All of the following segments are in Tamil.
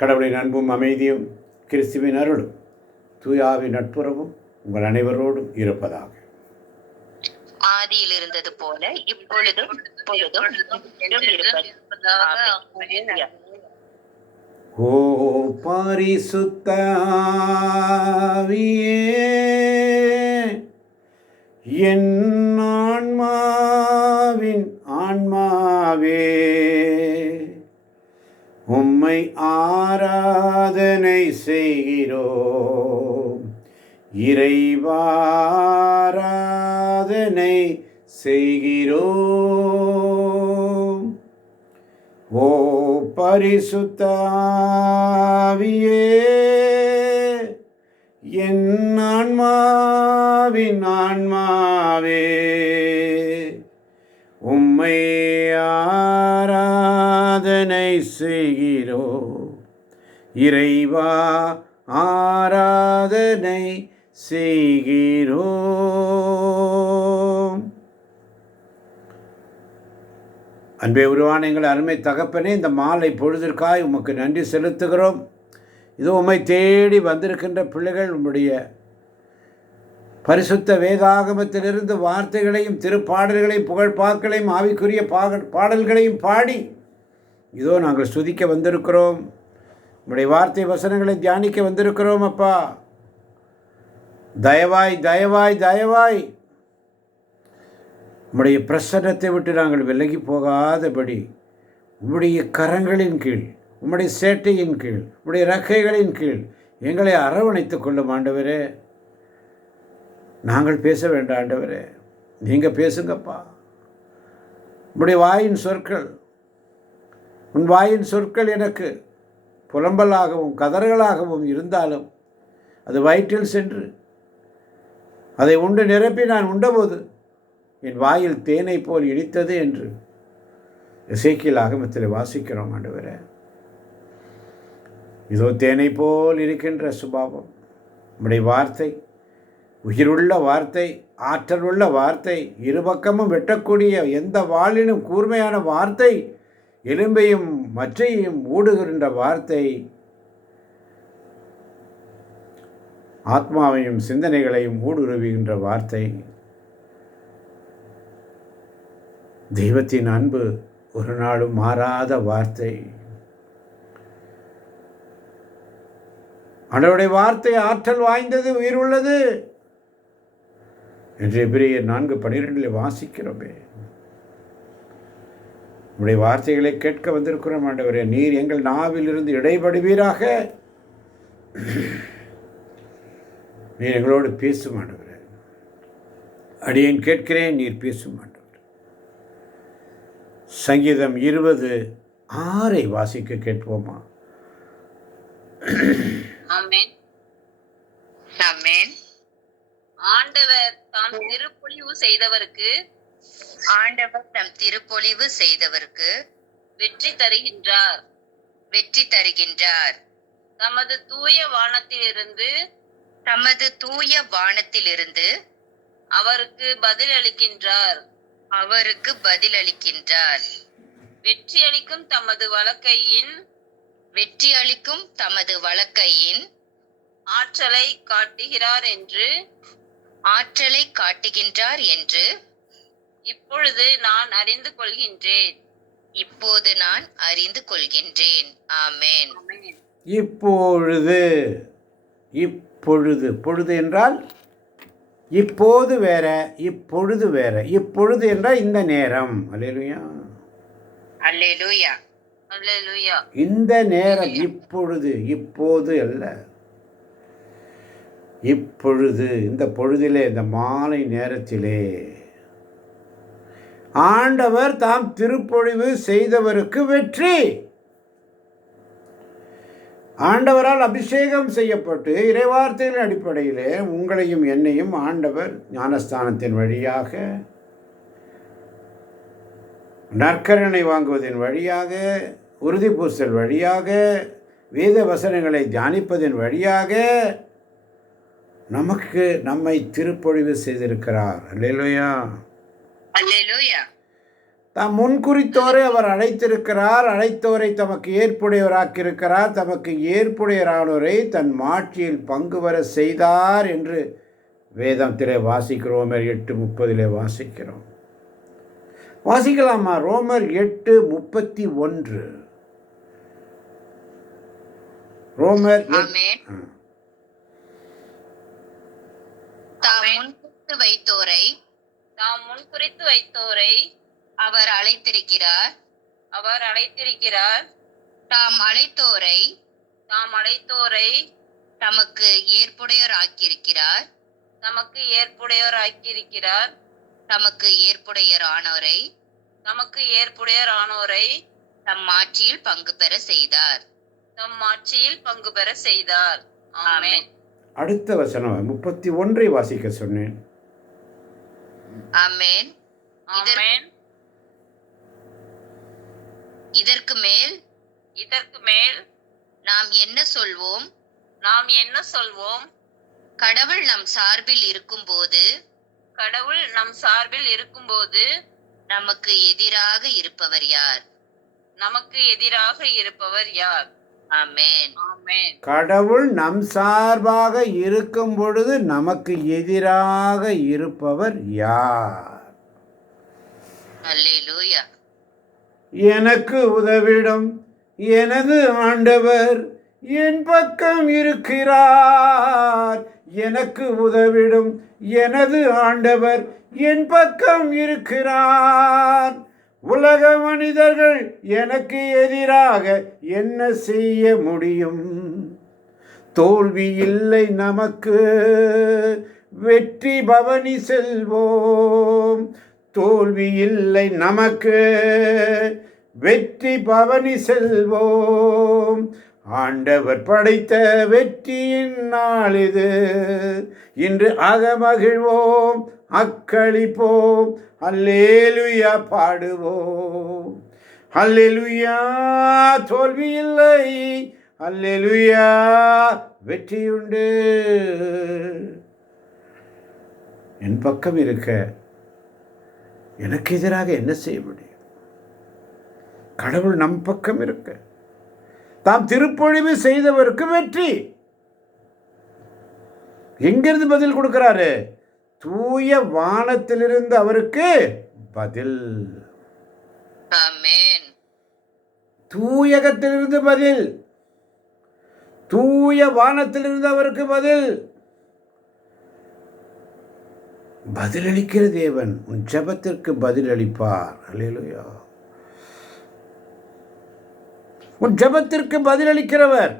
கடவுளின் அன்பும் அமைதியும் கிறிஸ்துவின் அருளும் தூயாவின் நட்புறவும் உங்கள் அனைவரோடும் இருப்பதாக. ஆதியில் இருந்தது போல இப்பொழுதும் ஓ பரிசுத்த ஆவியே, என் ஆன்மாவின் ஆன்மாவே, உம்மை ஆராதனை செய்கிறோம். இறைவாராதனை செய்கிறோம். ஓ பரிசுத்த ஆவியே, என் ஆன்மாவின் ஆன்மாவே, உம்மை ஆராதனை செய்கிறோம். இறைவா ஆராதனை செய்கிறோம். அன்பே உருவான எங்கள் அருமை தகப்பனே, இந்த மாலை பொழுதிற்காய் உமக்கு நன்றி செலுத்துகிறோம். இது உம்மை தேடி வந்திருக்கின்ற பிள்ளைகள் உம்முடைய பரிசுத்த வேதாகமத்திலிருந்து வார்த்தைகளையும் திருப்பாடல்களையும் புகழ்பாக்களையும் ஆவிக்குரிய பாடல்களையும் பாடி இதோ நாங்கள் ஸ்துதிக்க வந்திருக்கிறோம். உம்முடைய வார்த்தை வசனங்களை தியானிக்க வந்திருக்கிறோம். அப்பா, தயவாய் தயவாய் தயவாய் உம்முடைய பிரசன்னத்தை விட்டு நாங்கள் விலகி போகாதபடி உம்முடைய கரங்களின் கீழ், உம்முடைய சேட்டையின் கீழ், உம்முடைய இறக்கைகளின் கீழ் எங்களை அரவணைத்துக் கொள்ளும் ஆண்டவரே. நாங்கள் பேச வேண்டாம் ஆண்டவரே, நீங்கள் பேசுங்கப்பா. உம்முடைய வாயின் சொற்கள், உன் வாயின் சொற்கள் எனக்கு புலம்பலாகவும் கதறலாகவும் இருந்தாலும் அது வயிற்றில் சென்று அதை உண்டு நிரப்பி நான் உண்டபோது என் வாயில் தேனை போல் இடித்தது என்று எசேக்கியேல் ஆகமத்தில் வாசிக்கிறோம் ஆண்டவரே. இதோ தேனை போல் இருக்கின்ற சுபாவம் நம்முடைய வார்த்தை, உயிருள்ள வார்த்தை, ஆற்றல் உள்ள வார்த்தை, இருபக்கமும் வெட்டக்கூடிய எந்த வாளினும் கூர்மையான வார்த்தை, எலும்பையும் மற்றையும் ஊடுகின்ற வார்த்தை, ஆத்மாவையும் சிந்தனைகளையும் ஊடுருவுகின்ற வார்த்தை, தெய்வத்தின் அன்பு ஒரு நாளும் மாறாத வார்த்தை. ஆண்டவருடைய வார்த்தை ஆற்றல் வாய்ந்தது, உயிர் உள்ளது என்று எபிரேயர் 4:12 வாசிக்கிறோமே. உடைய வார்த்தைகளை கேட்க வந்திருக்கிறோம் ஆண்டவரே. நீர் எங்கள் நாவிலிருந்து இடைபடுவீராக. நீர் எங்களோடு பேசும் ஆண்டவரே. அடியேன் கேட்கிறேன், நீர் பேசும் ஆண்டவர். சங்கீதம் 20:6 வாசிக்க கேட்போமா? ஆமென் ஆமென். ஆண்டவர் தாம் திருப்பொழிவு செய்தவருக்கு வெற்றி தருகின்றார். தமது தூய வானத்திலிருந்து அவருக்கு பதிலளிக்கின்றார். வெற்றியளிக்கும் தமது வலக்கையின் ஆற்றலை காட்டுகின்றார் என்று இப்பொழுது நான் அறிந்து கொள்கின்றேன். ஆமென். இப்பொழுது பொழுது என்றால் இப்போது வேற, இப்பொழுது வேற. இப்பொழுது என்றால் இந்த நேரம். அல்லேலூயா அல்லேலூயா அல்லேலூயா. இந்த நேரம், இப்பொழுது, இப்போது அல்ல, இப்பொழுது. இந்த பொழுதிலே, இந்த மாலை நேரத்திலே ஆண்டவர் தாம் திருப்பொழிவு செய்தவருக்கு வெற்றி. ஆண்டவரால் அபிஷேகம் செய்யப்பட்டு இறைவார்த்தைகளின் அடிப்படையிலே உங்களையும் என்னையும் ஆண்டவர் ஞானஸ்தானத்தின் வழியாக, நற்கருணை வாங்குவதன் வழியாக, உறுதி பூசல் வழியாக, வேத வசனங்களை தியானிப்பதன் வழியாக நம்மை திருப்பொழிவு செய்திருக்கிறார். அல்லேலூயா அல்லேலூயா. தாம் முன்குறித்தோரை அவர் அழைத்திருக்கிறார், அழைத்தோரை தமக்கு ஏற்புடையவராக்கியிருக்கிறார், தமக்கு ஏற்புடையரானோரை தன் மாட்சியில் பங்கு வர செய்தார் என்று வேதத்திலே வாசிக்கிறோம். 8:30 வாசிக்கிறோம். வாசிக்கலாமா? ரோமர் 8:31. ரோமர் ஆமென். தாம் முன்குறித்து வைத்தோரை அவர் அழைத்திருக்கிறார். தாம் அழைத்தோரை தமக்கு ஏற்புடையராக்கியிருக்கிறார். தமக்கு ஏற்புடையரானோரை தம் மாட்சியில் பங்கு பெற செய்தார். ஆமென். அடுத்த வசனம் 31 வாசிக்க சொன்னேன். ஆமென். இதற்கு மேல் நாம் என்ன சொல்வோம்? கடவுள் நம் சார்பில் இருக்கும்போது நமக்கு எதிராக இருப்பவர் யார்? ஆமென். கடவுள் நம் சார்பாக இருக்கும் பொழுது நமக்கு எதிராக இருப்பவர் யார்? அல்லேலூயா. எனக்கு உதவிடும் எனது ஆண்டவர் என் பக்கம் இருக்கிறார். எனக்கு உதவிடும் எனது ஆண்டவர் என் பக்கம் இருக்கிறார். உலக மனிதர்கள் எனக்கு எதிராக என்ன செய்ய முடியும்? தோல்வி இல்லை நமக்கு, வெற்றி பவனி செல்வோம். தோல்வி இல்லை நமக்கு, வெற்றி பவனி செல்வோம். ஆண்டவர் படைத்த வெற்றியின் நாள் இது. இன்று அகமகிழ்வோம், அக்களிப்போம், அல்லேலுயா பாடுவோம். அல்லேலுயா தோல்வி இல்லை, அல்லேலுயா வெற்றியுண்டு. என் பக்கம் இருக்க எனக்கு எதிராக என்ன செய்ய முடியும்? கடவுள் நம் பக்கம் இருக்க, தாம் திருப்பொழிவு செய்தவருக்கு வெற்றி. எங்கிருந்து பதில் கொடுக்கிறாரு? தூய வானத்திலிருந்து அவருக்கு பதில். ஆமென். தூயகத்திலிருந்து பதில், தூய வானத்திலிருந்து அவருக்கு பதில். பதிலளிக்கிற தேவன் உன் ஜெபத்திற்கு பதிலளிப்பார். அல்லேலூயா. உன் ஜெபத்திற்கு பதிலளிக்கிறவர்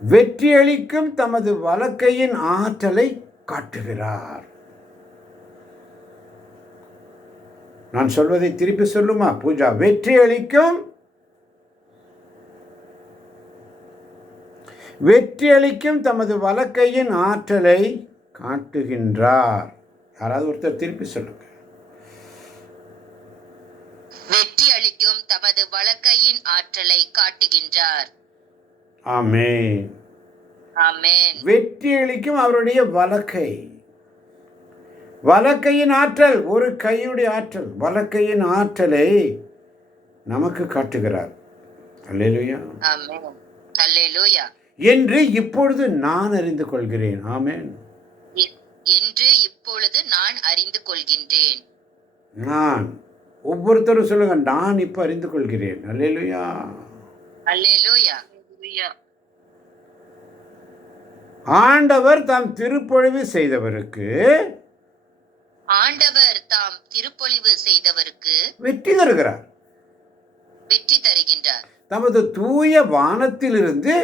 வெற்றி அளிக்கும் தமது வலக்கையின் ஆற்றலை காட்டுகிறார். நான் சொல்வதை திருப்பி சொல்லுமா பூஜா? வெற்றி அளிக்கும் தமது வலக்கையின் ஆற்றலை காட்டுகின்றார். யாராவது ஒருத்தர் திருப்பி சொல்லுங்க. வெற்றி அளிக்கும் தமது வலக்கையின் ஆற்றலை காட்டுகின்றார். ஆமென். ஆமென். வெற்றி அளிக்கும் அவருடைய வலக்கை. வலக்கையின் ஆற்றல், ஒரு கையுடைய ஆற்றல், வலக்கையின் ஆற்றலை நமக்கு காட்டுகிறார். அல்லேலூயா. ஆமென். அல்லேலூயா. என்று இப்பொழுது நான் அறிந்து கொள்கிறேன். ஆமென். என்று இப்பொழுது நான் அறிந்து கொள்கின்றேன். நான், ஒவ்வொருத்தரும் சொல்லுங்க, நான் இப்ப அறிந்து கொள்கிறேன். அல்லேலூயா. அல்லேலூயா. ஆண்டவர் தாம் திருப்பொழிவு செய்தவருக்கு வெற்றி தருகிறார், வெற்றி தருகின்றார். தமது தூய வானத்திலிருந்து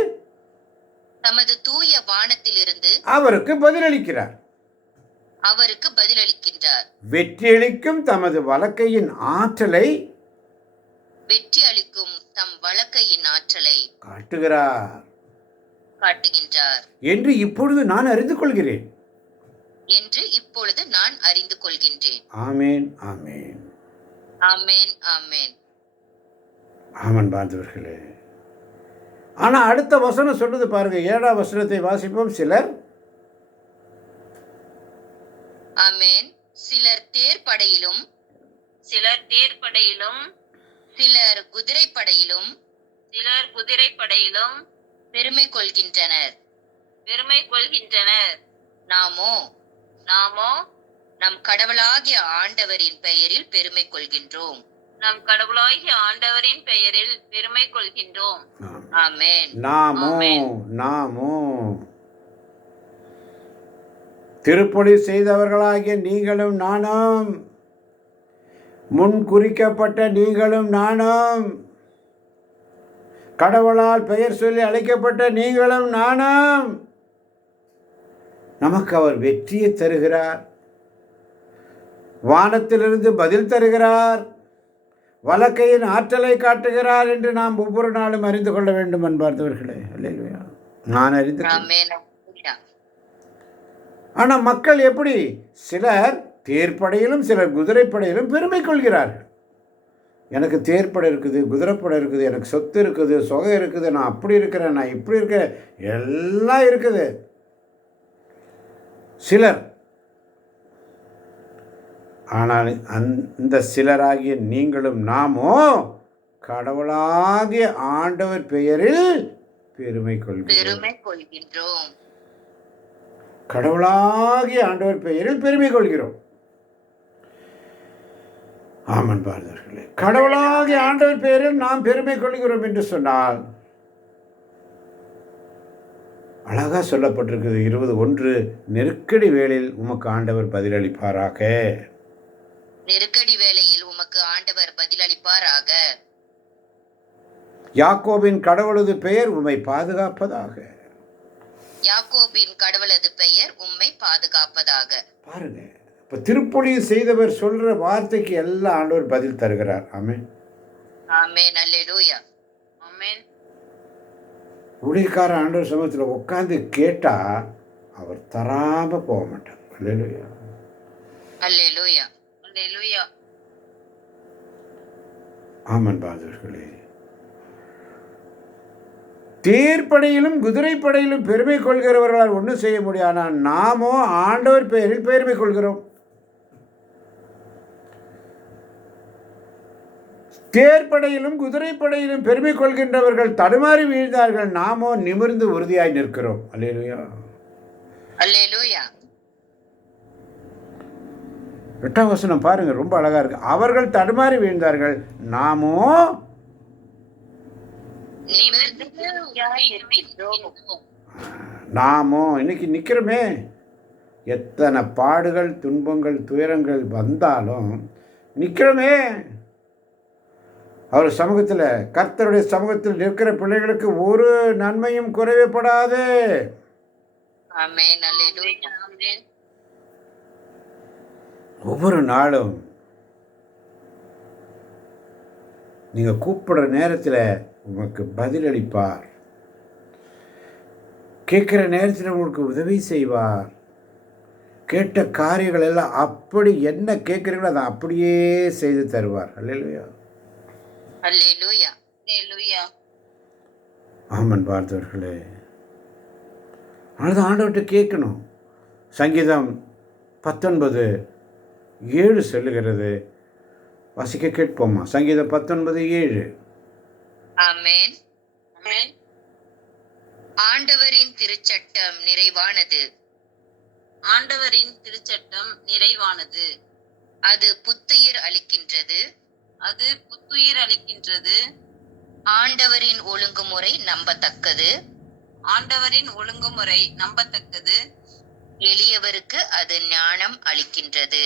அவருக்கு பதிலளிக்கிறார். வெற்றியளிக்கும் தமது வலக்கையின் ஆற்றலை காட்டுகிறார் என்று இப்பொழுது நான் அறிந்து கொள்கிறேன். ஆமென். ஆமென். ஆமென். ஆமென். ஆமன் பாந்தவர்களே. ஆனா அடுத்த வசனம் சொல்றது பாருங்க. 7ஆம் வசனத்தை வாசிப்போம் சிலர். ஆமென். சிலர் தேர்ப்படையிலும் சிலர் தேர்ப்படையிலும் சிலர் குதிரைப்படையிலும் சிலர் குதிரைப்படையிலும் பெருமை கொள்கின்றனர். பெருமை கொள்கின்றனர். நாமோ நாமோ நம் கடவுளாகிய ஆண்டவரின் பெயரில் பெருமை கொள்கின்றோம். நம் கடவுளாகிய ஆண்டவரின் பெயரில் பெருமை கொள்கின்றோம். ஆமென். நாமோ திருப்பொழி செய்தவர்களாகிய நீங்களும் நானும், முன் குறிக்கப்பட்ட நீங்களும் நானும், கடவுளால் பெயர் சொல்லி அழைக்கப்பட்ட நீங்களும் நானும், நமக்கு அவர் வெற்றியை தருகிறார், வானத்திலிருந்து பதில் தருகிறார், வலக்கையின் ஆற்றலை காட்டுகிறார் என்று நாம் ஒவ்வொரு நாளும் அறிந்து கொள்ள வேண்டும் என்பார்ந்தவர்களே. அல்லேலூயா. நான் அறிந்து ஆமென். ஆனால் மக்கள் எப்படி? சிலர் தேர்ப்படையிலும் சிலர் குதிரைப்படையிலும் பெருமை கொள்கிறார்கள். எனக்கு தேர்ப்படை இருக்குது, குதிரைப்படை இருக்குது, எனக்கு சொத்து இருக்குது, சொகை இருக்குது, நான் அப்படி இருக்கிறேன், நான் இப்படி இருக்கிறேன், எல்லாம் இருக்குது. சிலர். ஆனால் அந்த சிலராகிய நீங்களும் நாமோ கடவுளாகிய ஆண்டவர் பெயரில் பெருமை கொள்கிறோம். கடவுளாகிய ஆண்டவர் பெயரில் பெருமை கொள்கிறோம். ஆமன் பாரதர்களே, கடவுளாகிய ஆண்டவர் பெயரில் நாம் பெருமை கொள்கிறோம் என்று சொன்னால் அழகா சொல்லப்பட்டிருக்கிறது. 20:1 நெருக்கடி வேளையில் உமக்கு ஆண்டவர் பதிலளிப்பாராக. நெருக்கடி வேளையில் உமக்கு ஆண்டவர் பதிலளிப்பாராக. யாக்கோபின் கடவுளது பெயர் உம்மை பாதுகாப்பதாக. யாக்கோபின் கடவுளது பெயர் உம்மை பாதுகாப்பதாக. பாருங்க, இப்ப திருப்பொழி செய்தவர் சொல்ற வார்த்தைக்கு எல்லாம் ஆண்டவர் பதில் தருகிறார். ஆமென். ஆமென். அல்லேலூயா. ஆமென். ஊழியக்கார ஆண்டவர் சமூகத்தில் உட்கார்ந்து கேட்டா அவர் தராம போக மாட்டார். அல்லேலூயா. அல்லேலூயா. அல்லேலூயா. ஆமன் பாதர்களே, தேர்ப்படையிலும் குதிரைப்படையிலும் பெருமை கொள்கிறவர்களால் ஒன்றும் செய்ய முடியாது. நாமோ ஆண்டவர் பெயரில் பெருமை கொள்கிறோம். தேர்ப்படையிலும் குதிரைப்படையிலும் பெருமை கொள்கின்றவர்கள் தடுமாறி வீழ்ந்தார்கள், நாமோ நிமிர்ந்து உறுதியாய் நிற்கிறோம். அல்லேலூயா. அல்லேலூயா. 8ஆம் வசனம் பாருங்க, ரொம்ப அழகா இருக்கு. அவர்கள் தடுமாறி வீழ்ந்தார்கள், நாமோ இன்னைக்கு நிற்கிறோமே. எத்தனை பாடுகள் துன்பங்கள் துயரங்கள் வந்தாலும் நிற்கிறோமே. அவர் சமூகத்தில், கர்த்தருடைய சமூகத்தில் நிற்கிற பிள்ளைகளுக்கு ஒரு நன்மையும் குறைவுபடாது. ஆமென். அல்லேலூயா. ஒவ்வொரு நாளும் நீங்கள் கூப்பிடுற நேரத்தில் உங்களுக்கு பதிலளிப்பார். கேட்குற நேரத்தில் உங்களுக்கு உதவி செய்வார். கேட்ட காரியங்கள் எல்லாம் அப்படி என்ன கேட்குறீங்களோ அதை அப்படியே செய்து தருவார். அல்லேலூயா. அல்லேலூயா. அல்லேலூயா. ஆமன் பார்த்தவர்களே, அதுதான் ஆண்டவர்கிட்ட கேட்கணும். சங்கீதம் 19:7 சொல்லுகிறது. வாசிக்க கேட்போமா? சங்கீதம் 19:7. ஆமென். ஆமென். ஆண்டவரின் திருச்சட்டம் நிறைவானது. ஆண்டவரின் திருச்சட்டம் நிறைவானது. அது புத்துயிர் அளிக்கின்றது. அது புத்துயிர் அளிக்கின்றது. ஆண்டவரின் ஒழுங்குமுறை நம்பத்தக்கது. ஆண்டவரின் ஒழுங்குமுறை நம்பத்தக்கது. எளியவருக்கு அது ஞானம் அளிக்கின்றது.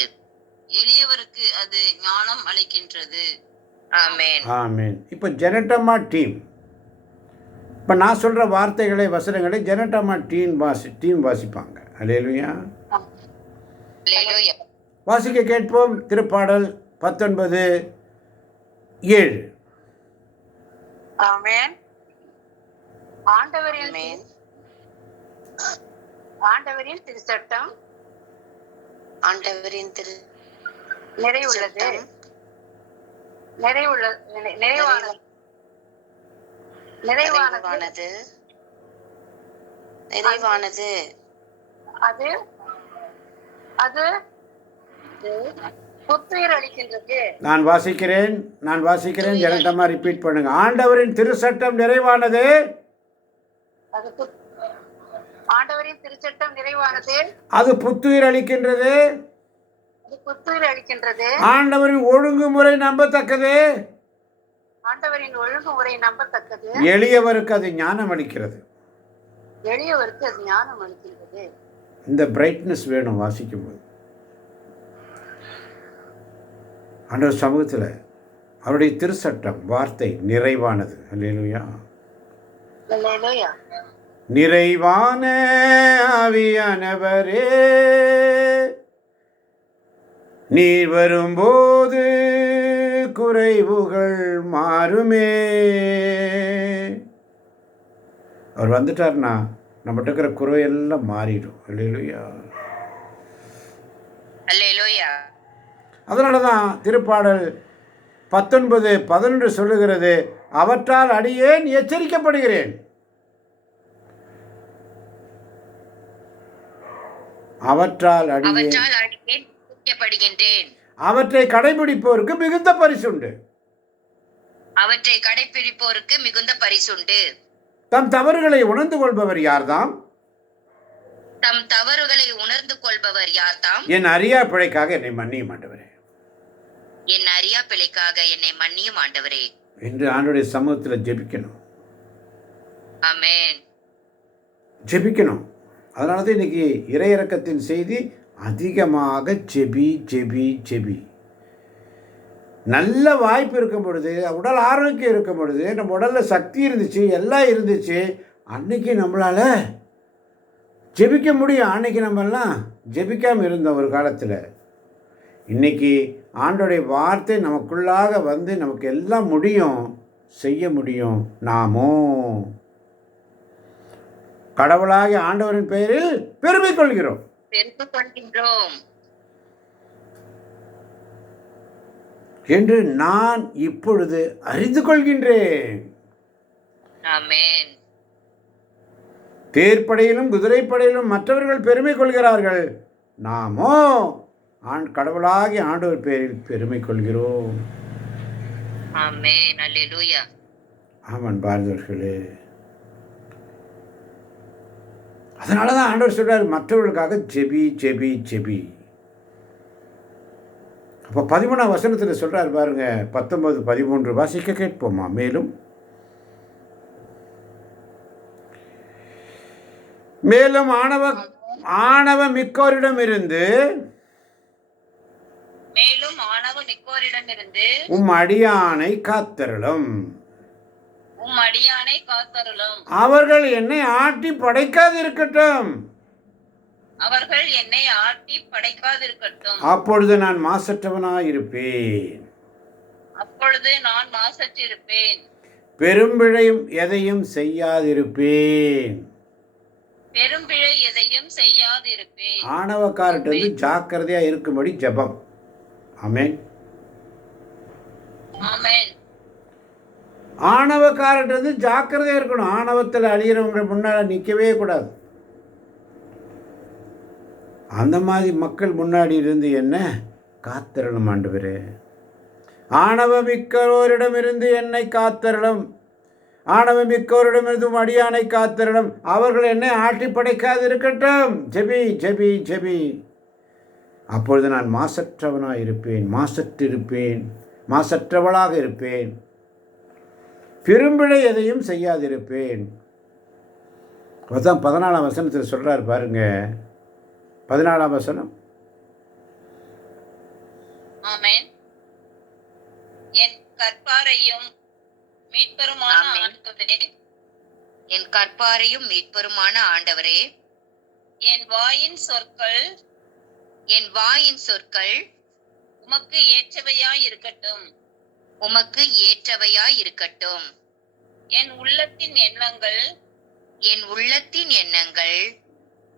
எளியவருக்கு அது ஞானம் அளிக்கின்றது. ஆமென். ஆமென். இப்போ ஜெனட்டம்மா டீம், இப்போ நான் சொல்கிற வார்த்தைகளை வசனங்களை ஜெனட்டம்மா டீம் வாசிப்பாங்க. அல்லேலூயா. அல்லேலூயா. வாசிக்க கேட்போம். திருப்பாடல் 19:7. ஆமென். ஆண்டவரின் திருச்சட்டம் நிறைவுள்ளது. நிறைவானது. அது புத்துயிர் அளிக்கின்றது. நான் வாசிக்கிறேன் இரண்டமா ரிப்பீட் பண்ணுங்க. ஆண்டவரின் திருச்சட்டம் நிறைவானது. அது ஆண்டவரின் திருச்சட்டம் நிறைவானது. அது புத்துயிர் அளிக்கின்றது. அது புத்துயிர் அளிக்கின்றது. ஆண்டவரின் ஒழுங்குமுறை நம்பத்தக்கது. ஆண்டவரின் ஒழுங்குமுறை நம்பத்தக்கது. எளியவருக்கு அது ஞானம் அளிக்கிறது. எளியவருக்கு அது ஞானம் அளிக்கின்றது. இந்த பிரைட்னஸ் வேணும் வாசிக்கும்போது. ஆண்டவர் சமூகத்தில் அவருடைய திருச்சட்டம் வார்த்தை நிறைவானது. அல்லேலூயா. அல்லேலூயா. நிறைவான ஆவியானவரே, நீர் வரும்போது குறைவுகள் மாறுமே. அவர் வந்துட்டார்னா நம்மகிட்ட இருக்கிற குறைவெல்லாம் மாறிடும். அல்லேலூயா. அல்லேலூயா. அதனால தான் திருப்பாடல் 19:11 சொல்லுகிறது, அவற்றால் அடியேன் எச்சரிக்கப்படுகிறேன். அவற்றால் அடியேன் எச்சரிக்கப்படுகின்றேன். அவற்றை கடைபிடிப்போருக்கு மிகுந்த பரிசுண்டு. அவற்றை கடைபிடிப்போருக்கு மிகுந்த பரிசுண்டு. தம் தவறுகளை உணர்ந்து கொள்பவர் யார்தாம்? தம் தவறுகளை உணர்ந்து கொள்பவர் யார்தாம்? என் அறியா பிழைக்காக என்னை மன்னியும் ஆண்டவரே. என் அறியா பிழைக்காக என்னை மன்னியும் ஆண்டவரே என்று ஆண்டவருடைய சமூகத்தில் ஜெபிக்கணும். ஆமென். ஜெபிக்கணும். அதனால தான் இன்னைக்கு இறையிறக்கத்தின் செய்தி அதிகமாக ஜெபி ஜெபி ஜெபி. நல்ல வாய்ப்பு இருக்கும் பொழுது, உடல் ஆரோக்கியம் இருக்கும் பொழுது, நம்ம உடலில் சக்தி இருந்துச்சு, எல்லாம் இருந்துச்சு, அன்னைக்கு நம்மளால் ஜெபிக்க முடியும். அன்னைக்கு நம்மெல்லாம் ஜெபிக்காமல் இருந்தோம் ஒரு காலத்தில். இன்றைக்கி ஆண்டோடைய வார்த்தை நமக்குள்ளாக வந்து நமக்கு எல்லாம் முடியும், செய்ய முடியும். நாமோ கடவுளாகிய ஆண்டவரின் பெயரில் பெருமை கொள்கிறோம். என்று நான் இப்பொழுது அறிந்து கொள்கின்றேன். ஆமென். தேர்ப்படையிலும் குதிரைப்படையிலும் மற்றவர்கள் பெருமை கொள்கிறார்கள், நாமோ கடவுளாகிய ஆண்டவர் பெயரில் பெருமை கொள்கிறோம். ஆமென். அல்லேலூயா. ஆமான் பாரதர்களே. அதனால தான் ஆண்டவர் சொல்றார், மற்றவர்களுக்காக ஜெபி ஜெபி ஜெபி. அப்போ 13ஆம் வசனத்தில் சொல்றார் பாருங்க, 19-13 வாசிக்க கேட்போமா? மேலும் ஆணவ மிக்கோரிடமிருந்து உம் அடியானை காத்தருளும். அவர்கள் என்னை ஆட்டி படைக்காதிருக்கட்டும். அப்பொழுது நான் மாசற்றவனாயிருப்பேன். பெரும்பிழையும் எதையும் செய்யாதிருப்பேன். ஆணவக்காரட்டு ஜாக்கிரதையா இருக்கும்படி ஜெபம். ஆமென். ஆணவக்காரட்டு ஜாக்கிரதையா இருக்கணும். ஆணவத்தில் அழியிறவங்க முன்னால் நிற்கவே கூடாது. அந்த மாதிரி மக்கள் முன்னாடி இருந்து என்ன காத்தரணும் ஆண்டவரே. ஆணவமிக்கோரிடமிருந்து என்னை காத்தரணும். ஆணவமிக்கோரிடமிருந்து அடியானை காத்தரணும். அவர்கள் என்னை ஆட்டி படைக்காது இருக்கட்டும். ஜெபி ஜெபி ஜெபி. அப்பொழுது நான் மாசற்றவனாக இருப்பேன், மாசற்றவளாக இருப்பேன். பெரும்பிழை எதையும் செய்யாதிருப்பேன். அதான் 14ஆம் வசனத்தில் சொல்றார் பாருங்க. 14ஆம் வசனம். ஆமென். என் கற்பாரையும் மீட்பருமான ஆண்டவரே, என் வாயின் சொற்கள் உமக்கு ஏற்றவையாய் இருக்கட்டும். என் உள்ளத்தின் எண்ணங்கள்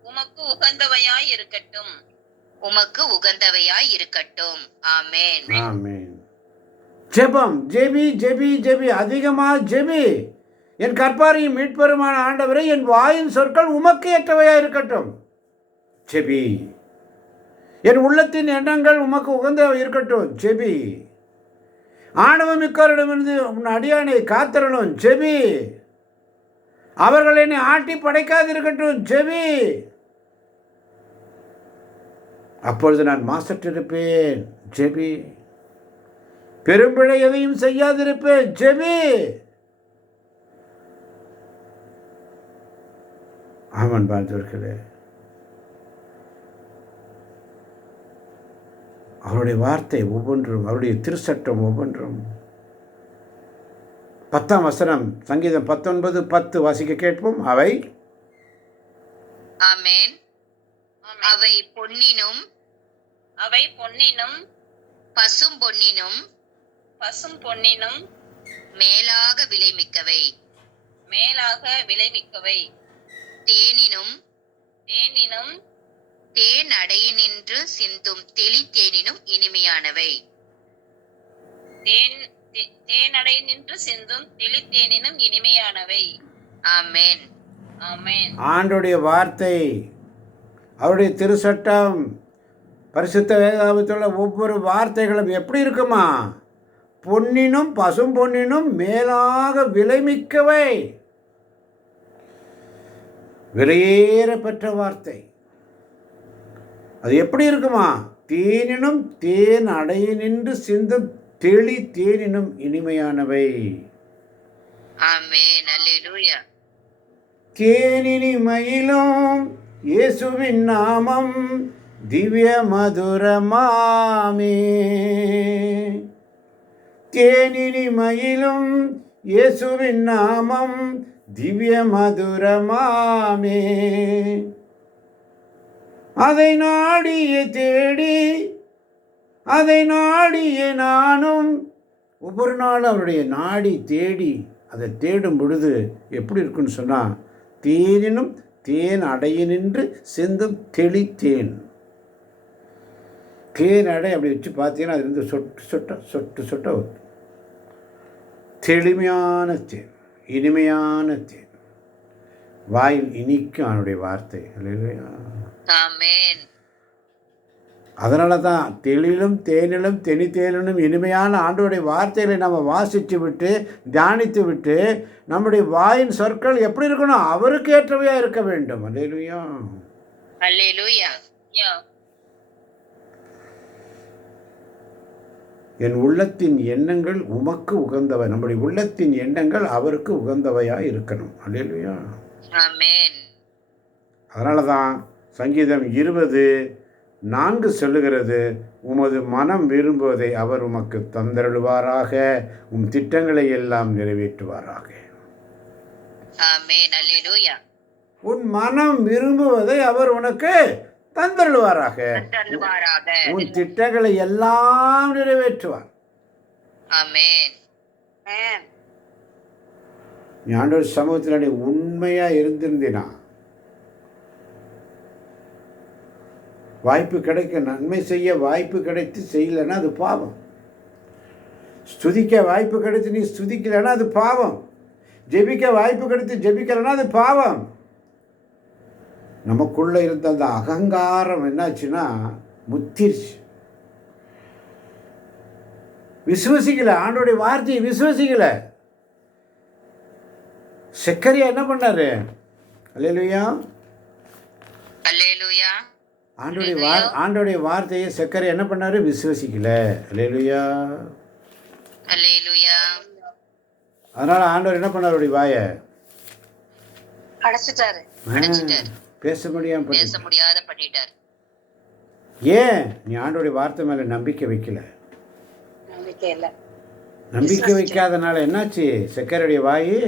உமக்கு உகந்தவையாய் இருக்கட்டும். ஆமென். ஆமென். ஜெபம். ஜெபி ஜெபி ஜெபி. அதிகமாக ஜெபி. என் கற்பாரையும் மீட்பருமான ஆண்டவரே, என் வாயின் சொற்கள் உமக்கு ஏற்றவையாக இருக்கட்டும். ஜெபி. என் உள்ளத்தின் எண்ணங்கள் உமக்கு உகந்த இருக்கட்டும், ஜெபி. ஆணவமிக்கோரிடமிருந்து உன் அடியானை காத்திரணும், ஜெபி. அவர்கள் என்னை ஆட்டி படைக்காதிருக்கட்டும், ஜெபி. அப்பொழுது நான் மாசற்றிருப்பேன், ஜெபி. பெரும்பிழை எதையும் செய்யாதிருப்பேன், ஜெபி. ஆமன் பார்த்தவர்களே, அவருடைய வார்த்தை ஒவ்வொன்றும், அவருடைய திருச்சட்டம் ஒவ்வொன்றும். 10ஆம் வசனம், சங்கீதம் 19:10 வாசிக்க கேட்போம். அவை ஆமென். அவை பொன்னினும் பசும் பொன்னினும் மேலாக விலைமிக்கவை. தேனினும் தேன் அடையினின்று சிந்தும் தெளி தேனினும் இனிமையானவை. ஆமென். ஆண்டுடைய வார்த்தை, அவருடைய திருச்சட்டம், பரிசுத்த வேதாகமத்தில் உள்ள ஒவ்வொரு வார்த்தைகளும் எப்படி இருக்குமா? பொன்னினும் பசும் பொன்னினும் மேலாக விலைமிக்கவை. விலையேற பெற்ற வார்த்தை. அது எப்படி இருக்குமா? தேனினும் தேன் அடைய நின்று சிந்தும் தெளி தேனினும் இனிமையானவை. ஆமென். அல்லேலூயா. தேனினிமையிலும் இயேசுவின் நாமம் திவ்ய மதுரமாமே. தேனினிமையிலும் இயேசுவின் நாமம் திவ்ய மதுரமாமே. அதை நாடியே தேடி, அதை நாடியே நானும் ஒவ்வொரு நாளும் அவருடைய நாடி தேடி அதை தேடும் பொழுது எப்படி இருக்குன்னு சொன்னால், தேனினும் தேன் அடைய நின்று சிந்தும் தெளி தேன். தேன் அடை அப்படி வச்சு பார்த்தீங்கன்னா அது இருந்து சொட்டு சொட்ட தெளிமையான தேன், இனிமையான தேன், வாயில் இனிக்கும் அவனுடைய வார்த்தை. ஆமென். அதனால தான் தெளிலும் தேனிலும் தேனிலும் இனிமையான ஆண்டவருடைய வார்த்தைகளை நம்ம வாசித்து விட்டு தியானித்து விட்டு நம்முடைய வாயின் சொற்கள் எப்படி இருக்கணும்? அவருக்கு ஏற்றவையாக இருக்க வேண்டும். அல்லேலூயா. அல்லேலூயா. என் உள்ளத்தின் எண்ணங்கள் உமக்கு உகந்தவை. நம்முடைய உள்ளத்தின் எண்ணங்கள் அவருக்கு உகந்தவையாக இருக்கணும். அல்லேலூயா. ஆமென். அதனால தான் சங்கீதம் 20:4 சொல்லுகிறது, உமது மனம் விரும்புவதை அவர் உமக்கு தந்தருள்வாராக, உம் திட்டங்களை எல்லாம் நிறைவேற்றுவாராக. ஆமென். அல்லேலூயா. உன் மனம் விரும்புவதை அவர் உனக்கு தந்தருள்வாராக, உன் திட்டங்களை எல்லாம் நிறைவேற்றுவார். ஆமென். நீ ஆண்டவர் சமூகத்தில் நீ உண்மையா இருந்திருந்தினா, வாய்ப்பு கிடைக்க, நன்மை செய்ய வாய்ப்பு கிடைத்து செய்யலைன்னா அது பாவம். ஸ்துதிக்க வாய்ப்பு கிடைத்து நீ ஸ்துதிக்கலைன்னா அது பாவம். ஜெபிக்க வாய்ப்பு கிடைத்து ஜெபிக்கலைன்னா அது பாவம். நமக்குள்ளே இருந்த அந்த அகங்காரம் என்னாச்சுன்னா முத்திருச்சு. விசுவசிக்கல, ஆண்டோடைய வார்த்தையை விசுவசிக்கல. செக்கரியா என்ன பண்ணாரு? அல்லேலூயா. அல்லேலூயா. ஆண்டோடைய வார்த்தையை செக்கரியா என்ன பண்ணாரு? விசுவசிக்கல. அல்லேலூயா. அல்லேலூயா. அதனால ஆண்டவர் என்ன பண்ணார்? அவருடைய வாயை அடைச்சிட்டாரு. பேச முடியாத பண்ணிட்டார். ஏன்? நீ ஆண்டோடைய வார்த்தை மேல நம்பிக்கை வைக்கல. நம்பிக்கை வைக்காதனால என்னாச்சு? செக்கருடைய வாயு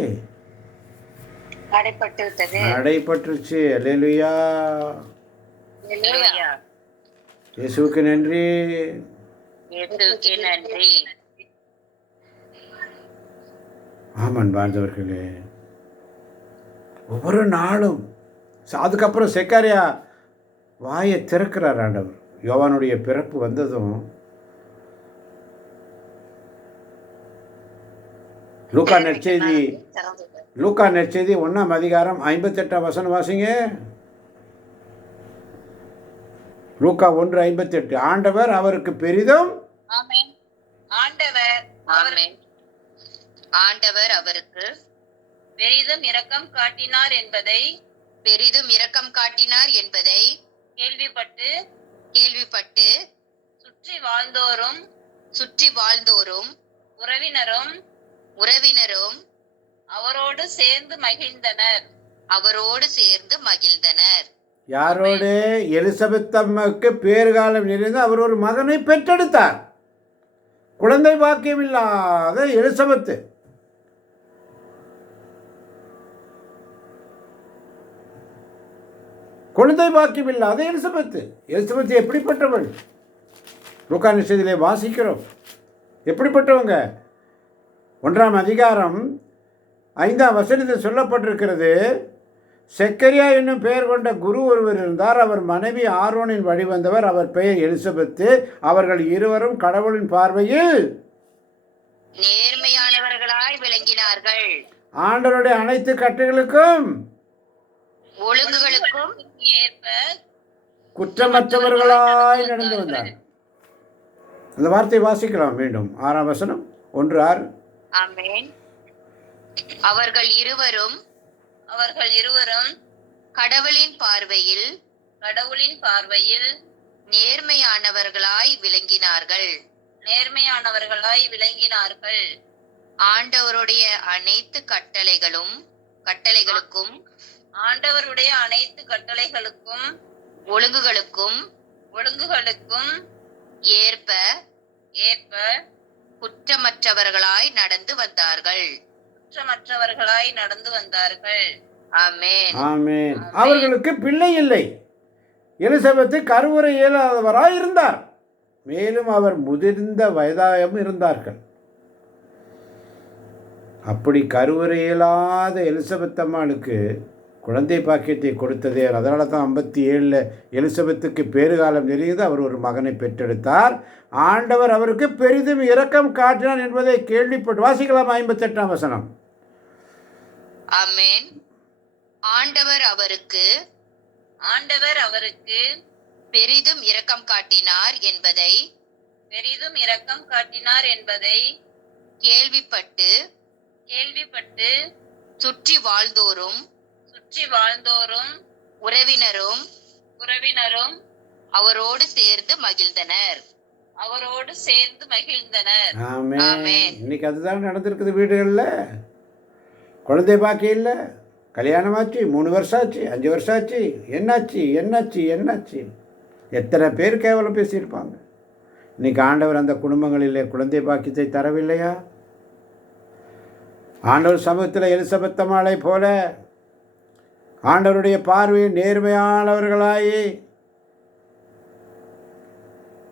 அடைப்பட்டுருச்சு. அல்லேலூயா. இயேசுவுக்கு நன்றி. ஆமான் வாழ்ந்தவர்களே, ஒவ்வொரு நாளும் அதுக்கப்புறம் செக்காரியா வாயை திறக்கிறார் ஆண்டவர். யோவானுடைய பிறப்பு வந்ததும் லூக்கா நற்செய்தி 1ஆம் அதிகாரம் 58ஆம் வசனம் வாசிங்க. லூக்கா 1:58. ஆண்டவர் அவருக்கு பெரிதும் ஆமென். ஆண்டவர் ஆமென். ஆண்டவர் அவருக்கு பெரிதும் இரக்கம் காட்டினார் என்பதை பெரிதும் இரக்கம் காட்டினார் என்பதை கேள்விப்பட்டு கேள்விப்பட்டு சுற்றி வாழ்ந்தோரும் சுற்றி வாழ்ந்தோரும் உறவினரும் உறவினரும் அவரோடு சேர்ந்து மகிழ்ந்தனர். அவரோடு சேர்ந்து மகிழ்ந்தனர். யாரோடு? எலிசபெத் அம்மாவுக்கு பேறுகாலம் நிறைந்து அவர் ஒரு மகனை பெற்றெடுத்தார். குழந்தை பாக்கியம் இல்லாத எலிசபெத்து. குழந்தை பாக்கியம் இல்லாத எலிசபெத்து. எலிசபெத்து எப்படிப்பட்டவள்? லூக்கா நற்செய்தியிலே வாசிக்கிறோம். எப்படிப்பட்டவங்க? 1ஆம் அதிகாரம் 5ஆம் வசனத்தில் சொல்லப்பட்டிருக்கிறது. செக்கரியா என்னும் பெயர் கொண்ட குரு ஒருவர் இருந்தார். அவர் மனைவி ஆரோனின் வழி வந்தவர். அவர் பெயர் எலிசபெத்து. அவர்கள் இருவரும் கடவுளின் பார்வையில் நேர்மையானவர்களாய் விளங்கினார்கள். ஆண்டவருடைய அனைத்து கட்டளைகளுக்கும் ஒழுங்குகளுக்கும் ஏற்ப குற்றமற்றவர்களாய் நடந்து வந்தார். அந்த வார்த்தையை வாசிக்கலாம் மீண்டும். 6ஆம் வசனம் 1:6. ஆமென். அவர்கள் இருவரும் கடவுளின் பார்வையில் நேர்மையானவர்களாய் விளங்கினார்கள். ஆண்டவருடைய அனைத்து கட்டளைகளுக்கும் ஒழுங்குகளுக்கும் ஏற்ப குற்றமற்றவர்களாய் நடந்து வந்தார்கள். ஆமென். ஆமென். அவர்களுக்கு பிள்ளை இல்லை. எலிசபெத்து கருவுரை இயலாதவராய் இருந்தார். மேலும் அவர் முதிர்ந்த வயதாயும் இருந்தார்கள். அப்படி கருவுரை இயலாத எலிசபெத் அம்மாளுக்கு குழந்தை பாக்கியத்தை கொடுத்ததே. அதனால தான் 57 எலிசபெத்துக்கு பேறுகாலம் நெருங்கியது. அவர் ஒரு மகனை பெற்றெடுத்தார். ஆண்டவர் அவருக்கு பெரிதும் இரக்கம் காட்டினார் என்பதை கேள்விப்பட்டு வாசிக்கலாம். 58ஆம் வசனம். ஆமென். ஆண்டவர் அவருக்கு பெரிதும் இரக்கம் காட்டினார் என்பதை கேள்விப்பட்டு சுற்றி வாழ்ந்தோரும் உறவினரும் அவரோடு சேர்ந்து மகிழ்ந்தனர். ஆமென். இன்னைக்கு அதுதான் நடந்திருக்குது. வீடுகளில் குழந்தை பாக்கியம் இல்லை. கல்யாணமாச்சு, 3 வருஷம் ஆச்சு, 5 வருஷம் ஆச்சு. என்னாச்சு? எத்தனை பேர் கேவலம் பேசியிருப்பாங்க. இன்னைக்கு ஆண்டவர் அந்த குடும்பங்களிலே குழந்தை பாக்கியத்தை தரவில்லையா? ஆண்டவர் சமூகத்தில் எலிசபெத் அம்மாளை போல ஆண்டவருடைய பார்வையை நேர்மையானவர்களாயி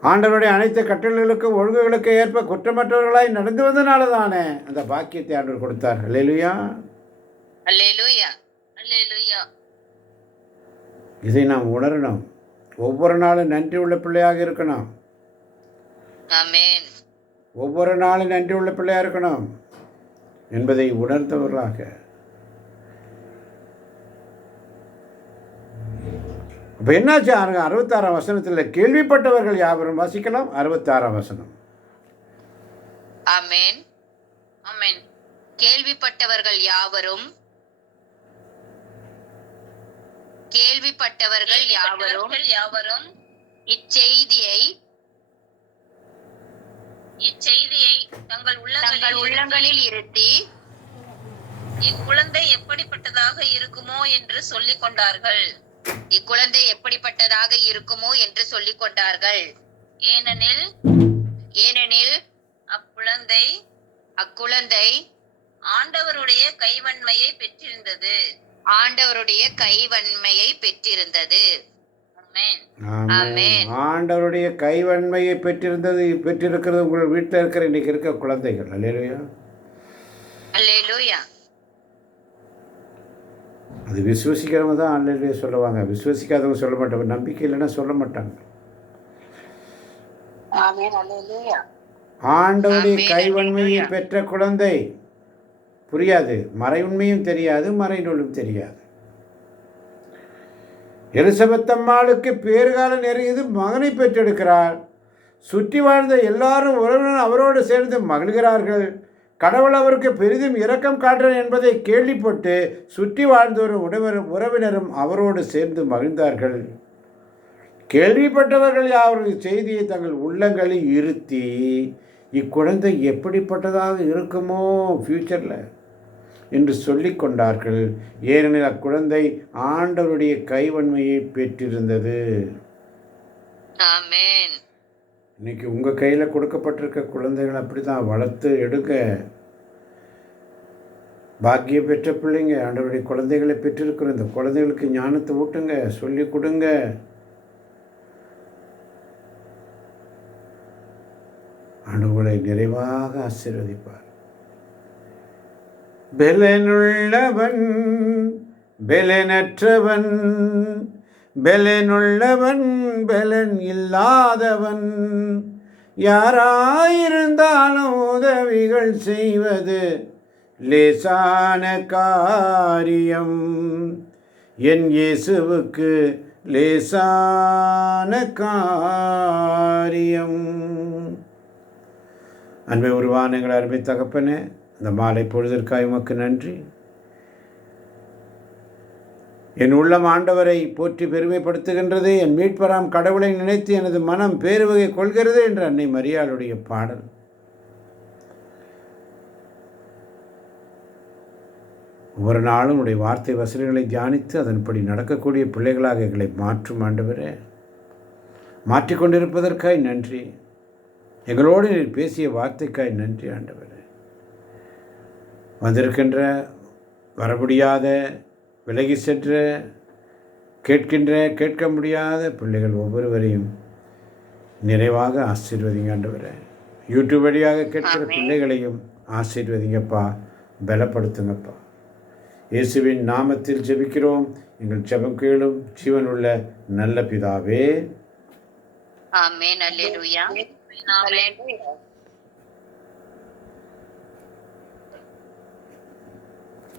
ஆண்டவருடைய அனைத்து கட்டளைகளுக்கும் ஒழுங்குகளுக்கு ஏற்ப குற்றமற்றவர்களாய் நடந்து வந்தனால தானே அந்த பாக்கியத்தை ஆண்டவர் கொடுத்தார். அல்லேலூயா. இதை நாம் உணரணும். ஒவ்வொரு நாளும் நன்றி உள்ள பிள்ளையாக இருக்கணும். ஆமென். ஒவ்வொரு நாளும் நன்றி உள்ள பிள்ளையாக இருக்கணும் என்பதை உணர்ந்தவர்களாக. இப்போ என்னாச்சு? 66ஆம் வசனத்தில் கேள்விப்பட்டவர்கள் யாவரும் வாசிக்கலாம். 66ஆம் வசனம். ஆமென். கேள்விப்பட்டவர்கள் யாவரும் இச்செய்தியை தங்கள் உள்ளங்களில் இருத்தி இக்குழந்தை எப்படிப்பட்டதாக இருக்குமோ என்று சொல்லிக் கொண்டார்கள். ஏனெனில் அக்குழந்தை ஆண்டவருடைய கைவன்மையை பெற்றிருந்தது. ஆமென். ஆண்டவருடைய கைவன்மையை பெற்றிருக்கிறது உங்கள் வீட்டில் இருக்கிற இன்னைக்கு இருக்க குழந்தைகள். அல்லேலூயா. அது விசுவசிக்கிறவங்க தான் அல்லேலூயா சொல்லுவாங்க. விசுவசிக்காதவங்க சொல்ல மாட்டாங்க. நம்பிக்கை இல்லைன்னா சொல்ல மாட்டாங்க. ஆண்டவருடைய கைவன்மையை பெற்ற குழந்தை புரியாது. மறை உண்மையும் தெரியாது, மறை நூலும் தெரியாது. எலிசபெத் அம்மாளுக்கு பேறுகாலம் நெருங்கியது, மகனை பெற்றெடுக்கிறார். சுற்றி வாழ்ந்த எல்லாரும் உறவினர் அவரோடு சேர்ந்து மகிழ்கிறார்கள். கடவுள் அவருக்கு பெரிதும் இரக்கம் காட்டுறார் என்பதை கேள்விப்பட்டு சுற்றி வாழ்ந்தோரும் உறவினரும் அவரோடு சேர்ந்து மகிழ்ந்தார்கள். கேள்விப்பட்டவர்கள் அவர்கள் செய்தியை தங்கள் உள்ளங்களில் இருத்தி, இக்குழந்தை எப்படிப்பட்டதாக இருக்குமோ ஃப்யூச்சரில் என்று சொல்லி கொண்டார்கள். ஏனெனில் அக்குழந்தை ஆண்டவருடைய கைவன்மையை பெற்றிருந்தது. ஆமென். இன்னைக்கு உங்கள் கையில் கொடுக்கப்பட்டிருக்க குழந்தைகள் அப்படி தான் வளர்த்து எடுங்க. பாக்கியம் பெற்ற பிள்ளைங்க ஆண்டவருடைய குழந்தைகளை பெற்றிருக்கிறோம். இந்த குழந்தைகளுக்கு ஞானத்தை ஊட்டுங்க, சொல்லி கொடுங்க. ஆண்டவரை நிறைவாக ஆசீர்வதிப்பார். பெலனுள்ளவன் பெலனற்றவன், பெலனுள்ளவன் பெலன் இல்லாதவன், யாராயிருந்தாலும் உதவிகள் செய்வது லேசான காரியம். என் இயேசுவுக்கு லேசான காரியம். அன்பை உருவான எங்கள் அருமை தகப்பனே, இந்த மாலை பொழுதற்காய் உமக்கு நன்றி. என் உள்ளம் ஆண்டவரை போற்றி பெருமைப்படுத்துகின்றது. என் மீட்பராம் கடவுளை நினைத்து எனது மனம் பேருவகை கொள்கிறது என்ற அன்னை மரியாளுடைய பாடல். ஒவ்வொரு நாளும் உடைய வார்த்தை வசனங்களை தியானித்து அதன்படி நடக்கக்கூடிய பிள்ளைகளாக எங்களை மாற்றும் ஆண்டவரே. மாற்றிக்கொண்டிருப்பதற்காய் நன்றி. எங்களோடு நீர் பேசிய வார்த்தைக்காய் நன்றி ஆண்டவரே. வந்திருக்கின்ற வர முடியாத, விலகி சென்ற, கேட்க முடியாத பிள்ளைகள் ஒவ்வொருவரையும் நிறைவாக ஆசீர்வதிங்க ஆண்டவரே. யூடியூப் வழியாக கேட்கிற பிள்ளைகளையும் ஆசீர்வதிங்கப்பா, பலப்படுத்துங்கப்பா. இயேசுவின் நாமத்தில் ஜெபிக்கிறோம். எங்கள் ஜெபம் கேளும் ஜீவனுள்ள நல்ல பிதாவே. ஆமென். அல்லேலூயா. ஆமென்.